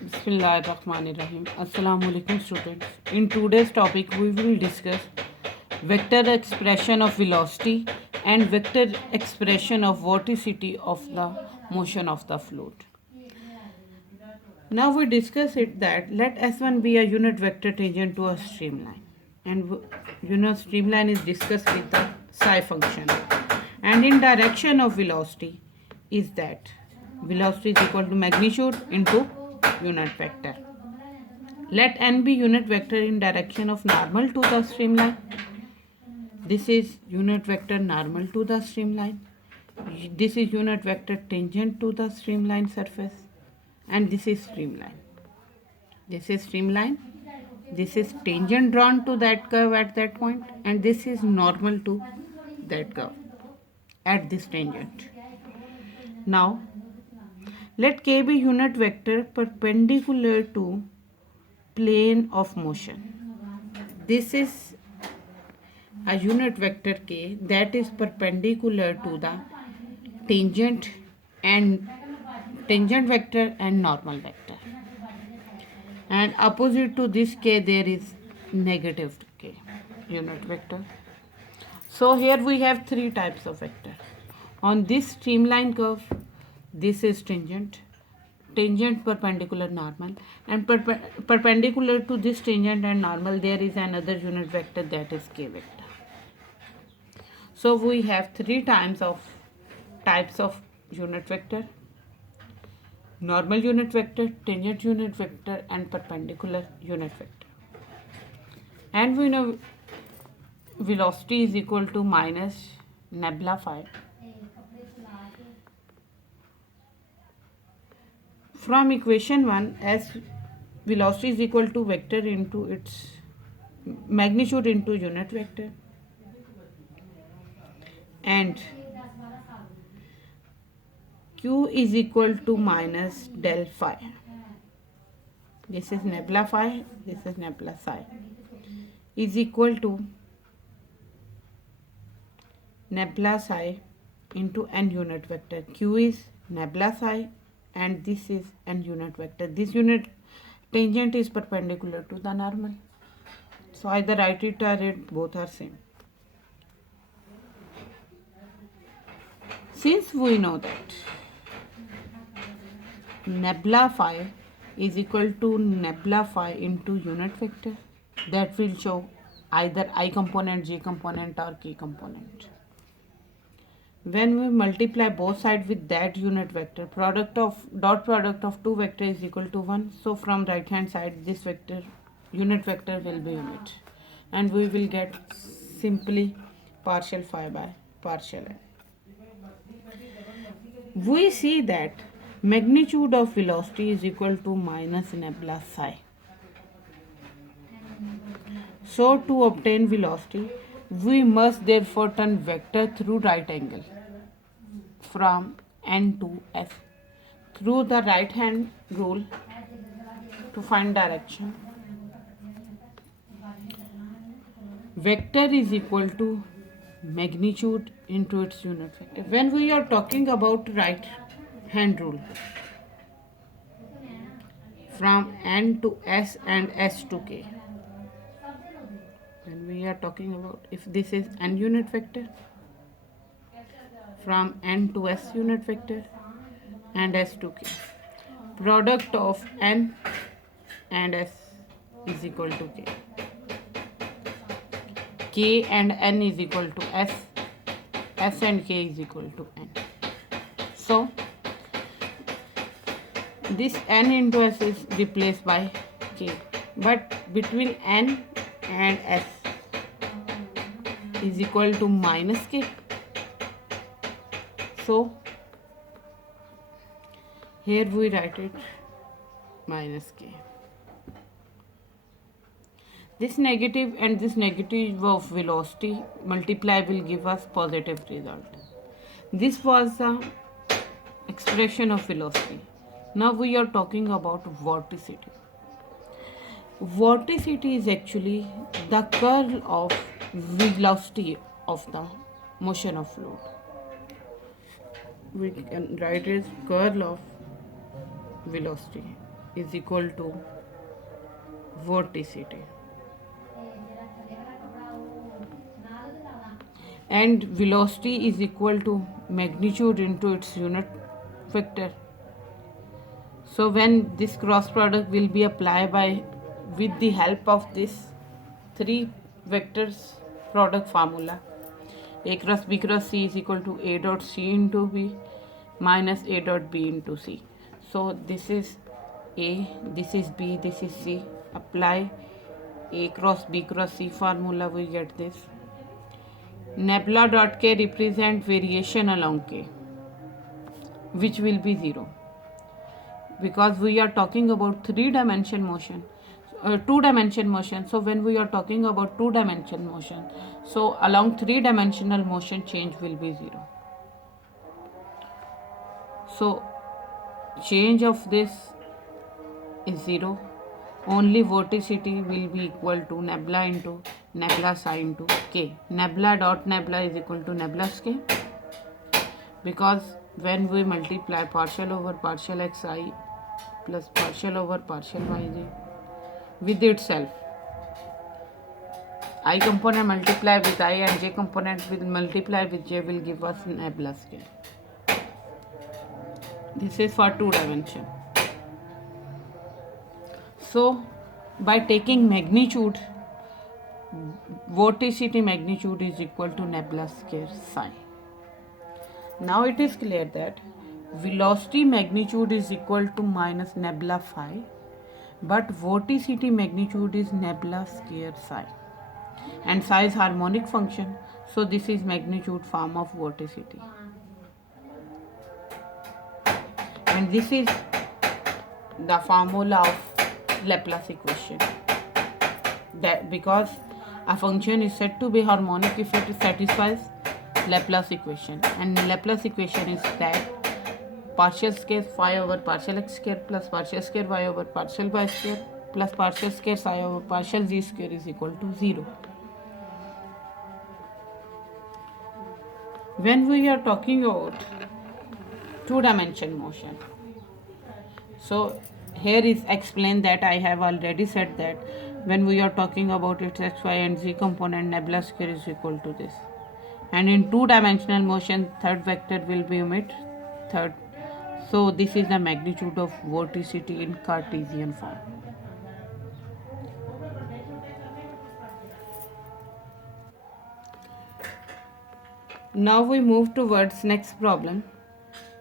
Bismillahirrahmanirrahim. Assalamu alaikum students. In today's topic we will discuss vector expression of velocity and vector expression of vorticity of the motion of the fluid. Now we discuss it that let S1 be a unit vector tangent to a streamline, and streamline is discussed with the psi function, and in direction of velocity is that velocity is equal to magnitude into unit vector. Let n be unit vector in direction of normal to the streamline. This is unit vector normal to the streamline. This is unit vector tangent to the streamline surface, and this is streamline. This is streamline. This is tangent drawn to that curve at that point, and this is normal to that curve at this tangent. Now, let k be unit vector perpendicular to plane of motion. This is a unit vector k that is perpendicular to the tangent vector and normal vector, and opposite to this k there is negative k unit vector. So here we have three types of vector. On this streamline curve, this is tangent perpendicular normal, and perpendicular to this tangent and normal there is another unit vector, that is k vector. So we have three types of unit vector: normal unit vector, tangent unit vector, and perpendicular unit vector. And we know velocity is equal to minus nebula phi. From equation 1, as velocity is equal to vector into its magnitude into unit vector, and q is equal to minus del phi. This is nebula phi, this is nebula psi, is equal to nebula psi into n unit vector. Q is nebula psi and this is n unit vector. This unit tangent is perpendicular to the normal, so either write it or it, both are same. Since we know that nebula phi is equal to nebula phi into unit vector, that will show either I component, j component or k component. When we multiply both sides with that unit vector, dot product of two vectors is equal to 1. So from right hand side this vector unit vector will be unit, and we will get simply partial phi by partial n. We see that magnitude of velocity is equal to minus nebula psi. So to obtain velocity, we must therefore turn vector through right angle from n to s through the right hand rule to find direction. Vector is equal to magnitude into its unit vector. When we are talking about right hand rule, from n to s and s to k, when we are talking about, if this is n unit vector, from n to s unit vector and s to k, product of n and s is equal to k. K and n is equal to s, s and k is equal to n. So this n into s is replaced by k, but between n and s is equal to minus k. So here we write it minus k. This negative and this negative of velocity multiply will give us positive result. This was the expression of velocity. Now we are talking about vorticity. Vorticity is actually the curl of velocity of the motion of fluid. We can write it as curl of velocity. is equal to vorticity, and velocity is equal to magnitude into its unit vector. So when this cross product will be applied by with the help of this three vectors product formula, a cross b cross c is equal to a dot c into b minus a dot b into c. So this is a, this is b, this is c. Apply a cross b cross c formula, we get this. Nebula dot k represent variation along k, which will be 0, because we are talking about three-dimension motion, two-dimension motion. So when we are talking about two-dimension motion, so along three-dimensional motion change will be 0. So change of this is 0. Only vorticity will be equal to nebula into nebula psi into k. Nebula dot nebula is equal to nebula's k, because when we multiply partial over partial xi plus partial over partial yj with itself, I component multiply with I and j component will multiply with j will give us nebula scale. This is for two dimension. So by taking magnitude, vorticity magnitude is equal to nebula square psi. Now it is clear that velocity magnitude is equal to minus nebula phi, but vorticity magnitude is nebula square psi, and psi is harmonic function, so this is magnitude form of vorticity, and this is the formula of Laplace equation, that because a function is said to be harmonic if it satisfies Laplace equation, and Laplace equation is that partial square phi over partial x square plus partial square y over partial y square plus partial square psi over partial z square is equal to 0. When we are talking about two-dimension motion, so here is explained that I have already said that when we are talking about its x, y and z component, nebula square is equal to this, and in two-dimensional motion third vector will be omit third. So this is the magnitude of vorticity in Cartesian form. Now we move towards next problem.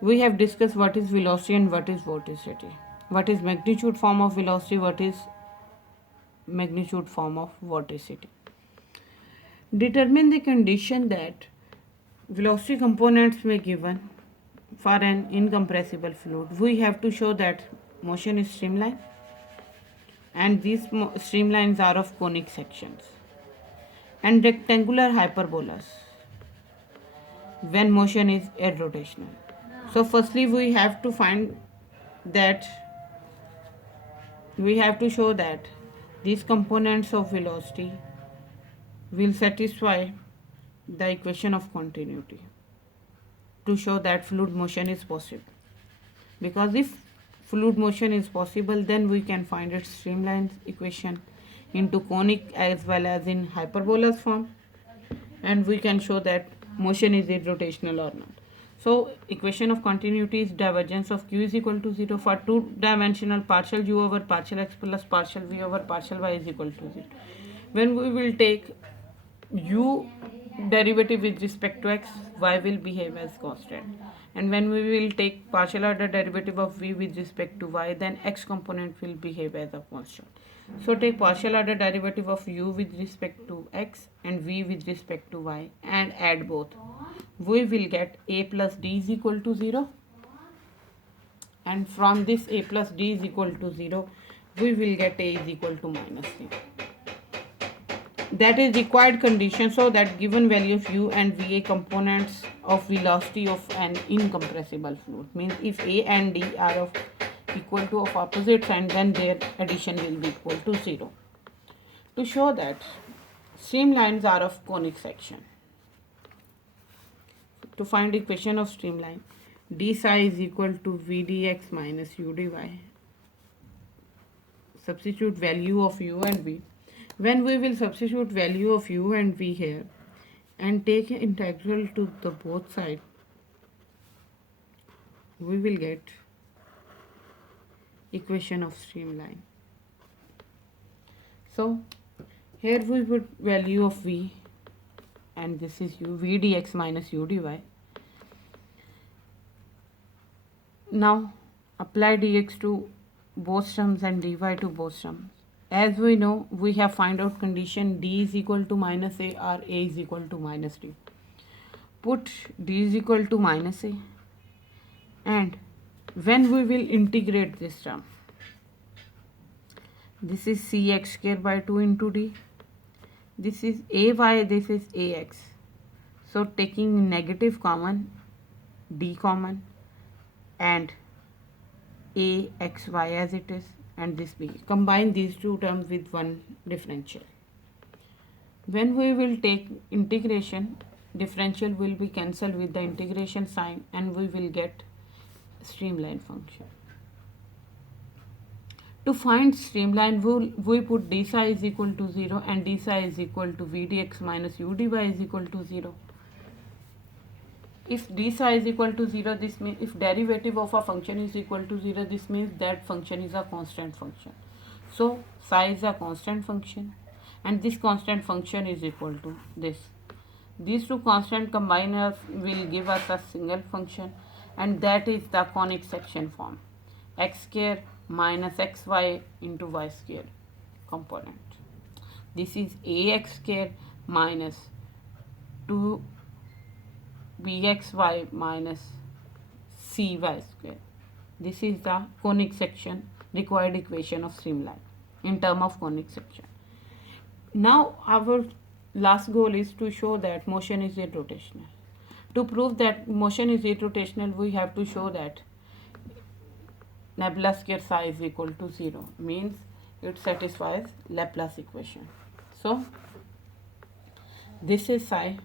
We have discussed what is velocity and what is vorticity. What is magnitude form of velocity, what is magnitude form of vorticity. Determine the condition that velocity components may given for an incompressible fluid. We have to show that motion is streamline, and these streamlines are of conic sections and rectangular hyperbolas when motion is irrotational. So firstly we have to find that, we have to show that these components of velocity will satisfy the equation of continuity to show that fluid motion is possible. Because if fluid motion is possible, then we can find its streamline equation into conic as well as in hyperbolous form, and we can show that motion is irrotational or not. So equation of continuity is divergence of q is equal to 0 for two-dimensional partial u over partial x plus partial v over partial y is equal to 0. When we will take u derivative with respect to x, y will behave as constant, and when we will take partial order derivative of v with respect to y, then x component will behave as a constant. So take partial order derivative of u with respect to x and v with respect to y and add both. We will get a plus d is equal to 0, and from this a plus d is equal to 0, we will get a is equal to minus c. That is required condition, so that given value of u and va components of velocity of an incompressible fluid, means if a and d are of equal to of opposite sign, then their addition will be equal to 0. To show that streamlines are of conic section, to find equation of streamline, d psi is equal to v dx minus u dy substitute value of u and v. When we will substitute value of u and v here and take integral to the both sides, we will get equation of streamline. So here we put value of v, and this is u, v dx minus u dy. Now apply dx to both terms and dy to both terms. As we know, we have find out condition d is equal to minus a or a is equal to minus d. Put d is equal to minus a, and when we will integrate this term, this is cx square by 2 into d, this is ay, this is ax. So taking negative common, d common, and axy as it is, and this b. Combine these two terms with one differential. When we will take integration, differential will be cancelled with the integration sign, and we will get streamline function. To find streamline, we put d psi is equal to 0 and d psi is equal to v dx minus u dy is equal to 0. If d psi is equal to 0, this means if derivative of a function is equal to 0, this means that function is a constant function. So psi is a constant function, and this constant function is equal to this. These two constant combiners will give us a single function, and that is the conic section form, x square minus xy into y square component. This is ax square minus 2bxy minus cy square. This is the conic section required equation of streamline in term of conic section. Now our last goal is to show that motion is irrotational. To prove that motion is irrotational, we have to show that Laplace square psi is equal to 0, means it satisfies Laplace equation. So this is psi.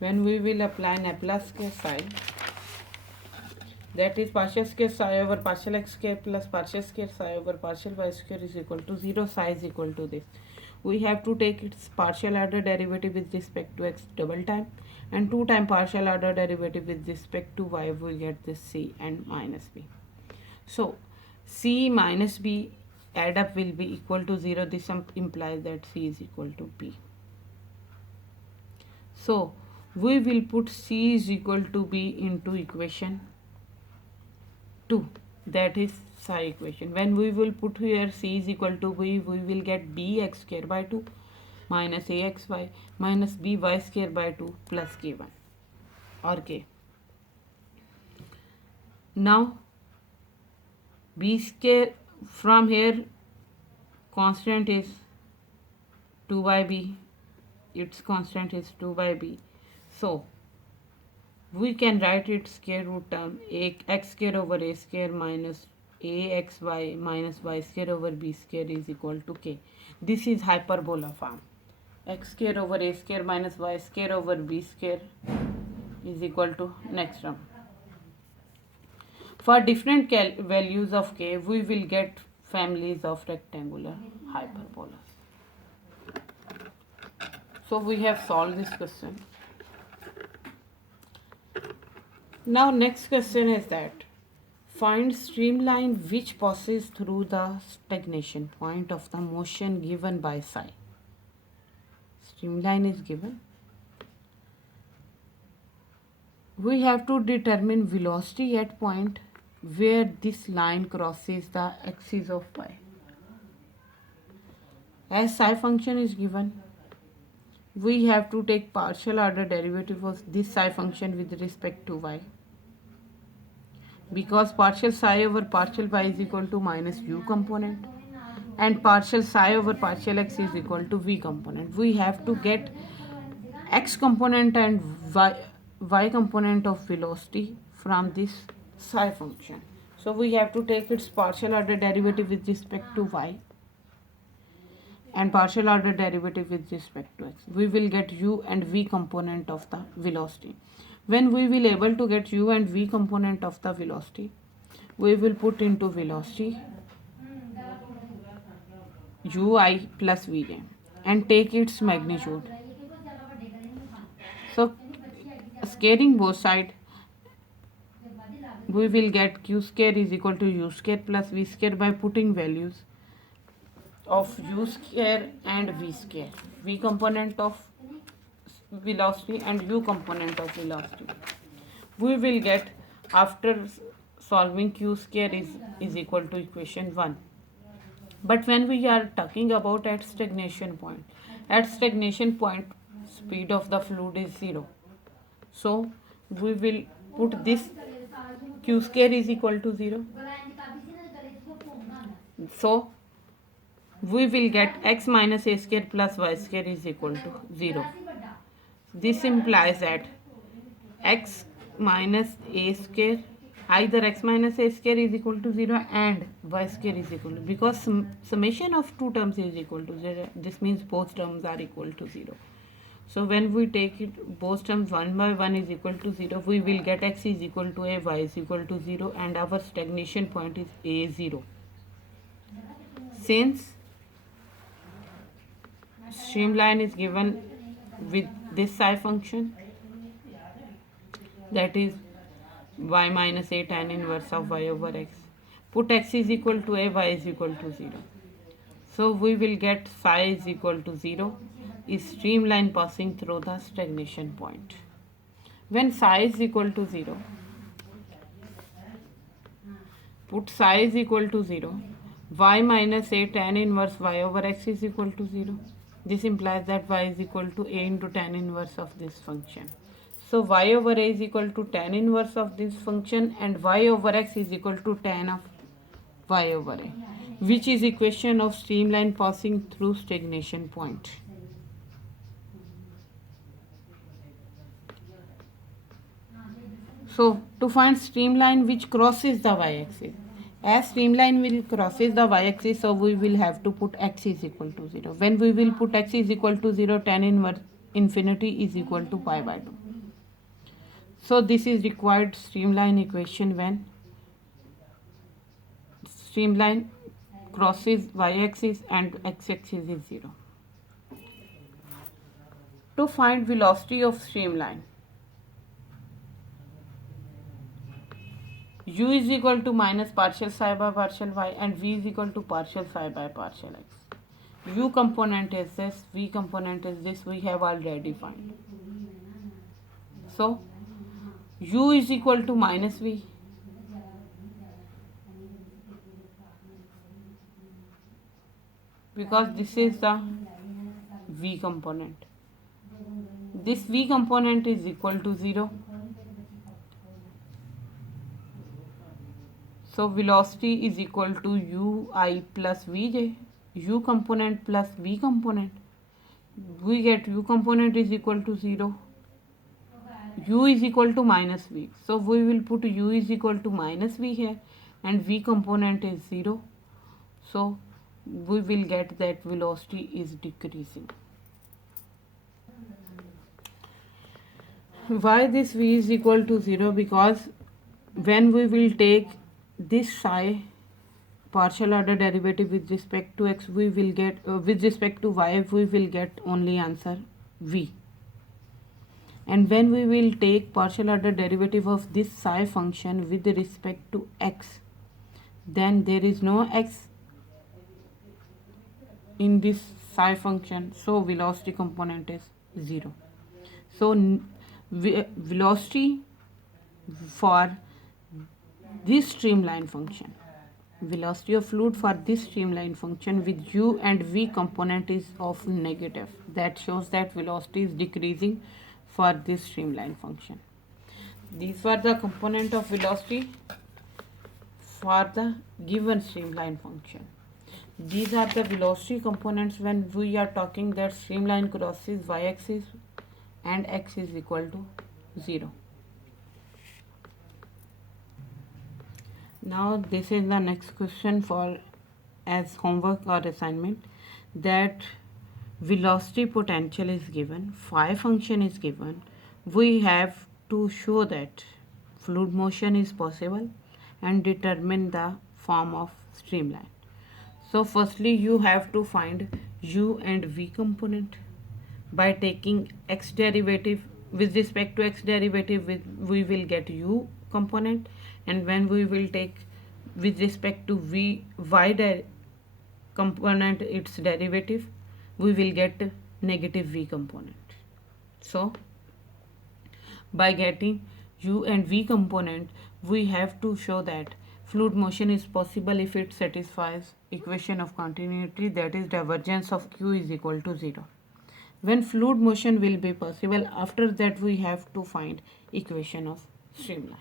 When we will apply Laplace square psi, that is partial square psi over partial x square plus partial square psi over partial y square is equal to 0. Psi is equal to this. We have to take its partial order derivative with respect to x double time, and 2 times partial order derivative with respect to y, we get this c and minus b. So c minus b add up will be equal to 0. This implies that c is equal to b. So we will put c is equal to b into equation 2, that is psi equation. When we will put here c is equal to b, we will get bx square by 2 minus axy minus by square by 2 plus k1 or k. Now b square, from here constant is 2 by b, its constant is 2 by b. So we can write its square root term x square over a square minus axy minus y square over b square is equal to k. This is hyperbola form. X square over a square minus y square over b square is equal to next term. For different values of k, we will get families of rectangular hyperbolas. So we have solved this question. Now next question is that find streamline which passes through the stagnation point of the motion given by psi. Streamline is given. We have to determine velocity at point where this line crosses the axis of y. As psi function is given, we have to take partial order derivative of this psi function with respect to y, because partial psi over partial y is equal to minus u component and partial psi over partial x is equal to v component. We have to get x component and y component of velocity from this psi function. So we have to take its partial order derivative with respect to y and partial order derivative with respect to x. We will get u and v component of the velocity. When we will able to get u and v component of the velocity, we will put into velocity ui plus vj and take its magnitude. So scaling both sides, we will get q square is equal to u square plus v square by putting values of u square and v square, v component of velocity and u component of velocity. We will get, after solving, q square is equal to equation 1. But when we are talking about at stagnation point speed of the fluid is 0. So we will put this q square is equal to 0. So we will get x minus a square plus y square is equal to 0. This implies that x minus a square, either x minus a square is equal to 0 and y square is equal to, because summation of two terms is equal to 0, this means both terms are equal to 0. So when we take it both terms 1 by 1 is equal to 0, we will get x is equal to a, y is equal to 0 and our stagnation point is a0. Since streamline is given with this psi function, that is y minus a tan inverse of y over x. Put x is equal to a, y is equal to 0. So we will get psi is equal to 0 is streamline passing through the stagnation point. When psi is equal to 0, put psi is equal to 0, y minus a tan inverse y over x is equal to 0. This implies that y is equal to a into tan inverse of this function. So y over a is equal to tan inverse of this function and y over x is equal to tan of y over a, which is equation of streamline passing through stagnation point. So to find streamline which crosses the y-axis, as streamline will crosses the y-axis, so we will have to put x is equal to 0. When we will put x is equal to 0, tan inverse infinity is equal to pi by 2. So this is required streamline equation when streamline crosses y-axis and x-axis is 0. To find velocity of streamline, u is equal to minus partial psi by partial y and v is equal to partial psi by partial x. U component is this, v component is this, we have already defined. So u is equal to minus v, because this is the v component. This v component is equal to 0. So velocity is equal to ui plus vj, u component plus v component. We get u component is equal to 0, u is equal to minus v. So we will put u is equal to minus v here and v component is 0. So we will get that velocity is decreasing. Why this v is equal to 0? Because when we will take this psi partial order derivative with respect to x, we will get with respect to y we will get only answer v. And when we will take partial order derivative of this psi function with respect to x, then there is no x in this psi function, so velocity component is 0. So velocity for this streamline function, velocity of fluid for this streamline function with u and v component is of negative. That shows that velocity is decreasing for this streamline function. These were the component of velocity for the given streamline function. These are the velocity components when we are talking that streamline crosses y-axis and x is equal to 0. Now this is the next question for as homework or assignment, that velocity potential is given, phi function is given. We have to show that fluid motion is possible and determine the form of streamline. So firstly you have to find u and v component by taking x derivative. With respect to x derivative, we will get u component, and when we will take with respect to component its derivative, we will get negative v component. So by getting u and v component, we have to show that fluid motion is possible if it satisfies equation of continuity, that is divergence of q is equal to 0. When fluid motion will be possible, after that we have to find equation of streamline.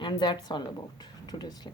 And that's all about today's lecture.